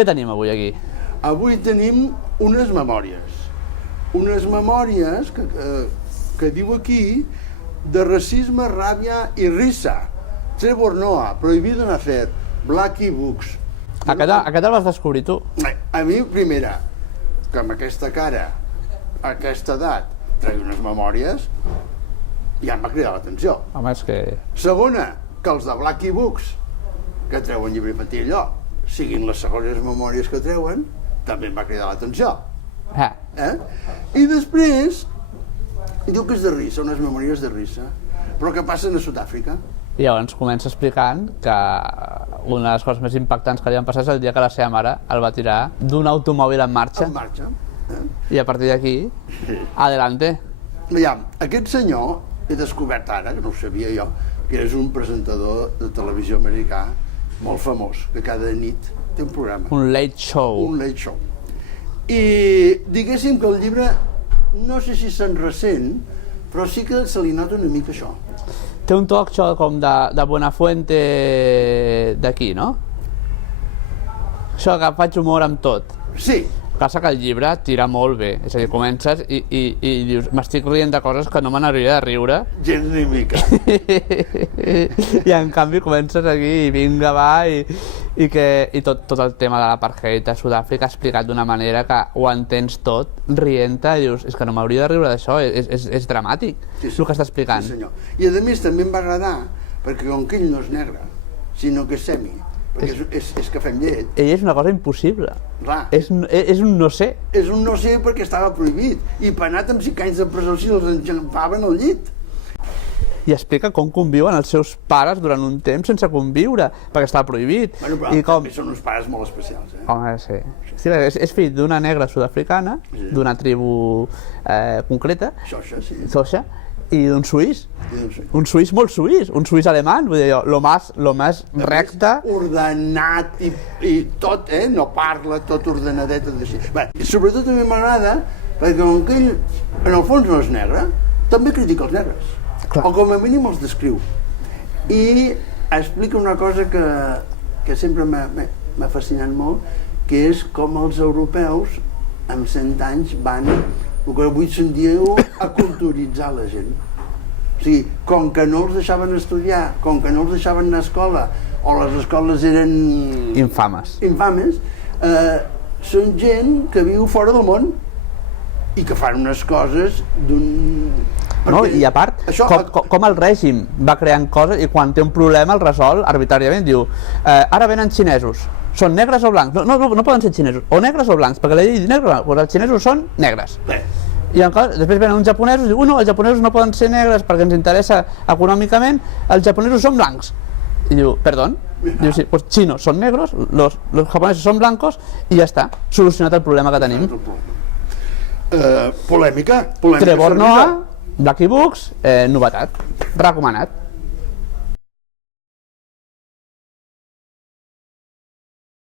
Què tenim avui aquí? Avui tenim unes memòries que diu aquí de racisme, ràbia i risa. Trevor Noah, Prohibido Nacer, Blackie Books. Aquest el vas descobrir tu. A mi, primera, que amb aquesta cara, a aquesta edat, treia unes memòries, ja em va cridar l'atenció. Home, és que... Segona, que els de Blackie Books, que treuen llibre infantil allò, siguin les segones memòries que treuen, també em va cridar l'atenció. I després, diu que és de risa, unes memòries de risa, però que passen a Sud-àfrica. I llavors comença explicant que una de les coses més impactants que li van passar és el dia que la seva mare el va tirar d'un automòbil en marxa. En marxa. I a partir d'aquí, adelante. Veiem, aquest senyor, he descobert ara, que no ho sabia jo, que és un presentador de televisió americà molt famós, que cada nit té un programa. Un late show. Un late show. I diguéssim que el llibre, no sé si se'n ressent, però sí que se li nota una mica això. Té un talk show com de Buenafuente d'aquí, no? Això que faig humor amb tot. Sí. Passa que el llibre tira molt bé, és a dir, comences i dius, m'estic rient de coses que no me n'hauria de riure. Gens ni mica. I en canvi comences aquí i vinga, va, i tot el tema de l'apartheid a Sud-àfrica explicat d'una manera que ho entens tot, rient-te, i dius, és que no m'hauria de riure d'això, és dramàtic, el que està explicant. Sí, senyor. I a més també em va agradar, perquè com que ell no és negre, sinó que és semi, perquè és que fem llet. Ell és una cosa impossible. Clar. És un no sé. És un no sé perquè estava prohibit. I penat amb 5 anys de presó si els enxampaven al llit. I explica com conviuen els seus pares durant un temps sense conviure, perquè estava prohibit. Bueno, però també són uns pares molt especials, Home, sí. És fill d'una negra sud-africana, d'una tribu concreta, Xhosa, i d'un suís. Un suís molt suís, un suís alemany, vull dir, lo més recte. Ordenat i tot, no parla, tot ordenadet, tot així. I sobretot també m'agrada, perquè com que ell, en el fons no és negre, també critica els negres. O com a mínim els descriu. I explica una cosa que sempre m'ha fascinat molt, que és com els europeus, amb 100 anys, van, el que avui se'n diu, a culturitzar la gent. O sigui, com que no els deixaven estudiar, com que no els deixaven anar a escola, o les escoles eren... infames, són gent que viu fora del món i que fan unes coses d'un... No, i a part, com el règim va creant coses i quan té un problema el resol arbitràriament, diu ara venen xinesos, són negres o blancs? No poden ser xinesos, o negres o blancs, perquè la llei diu negres, doncs els xinesos són negres. I després venen uns japonesos i diu, no, els japonesos no poden ser negres perquè ens interessa econòmicament, els japonesos són blancs. I diu, perdón? Diu, sí, pues chinos son negros, los japonesos son blancos i ja està, solucionat el problema que tenim. Polèmica. Trevor Noah, Blackie Books, novetat, recomanat.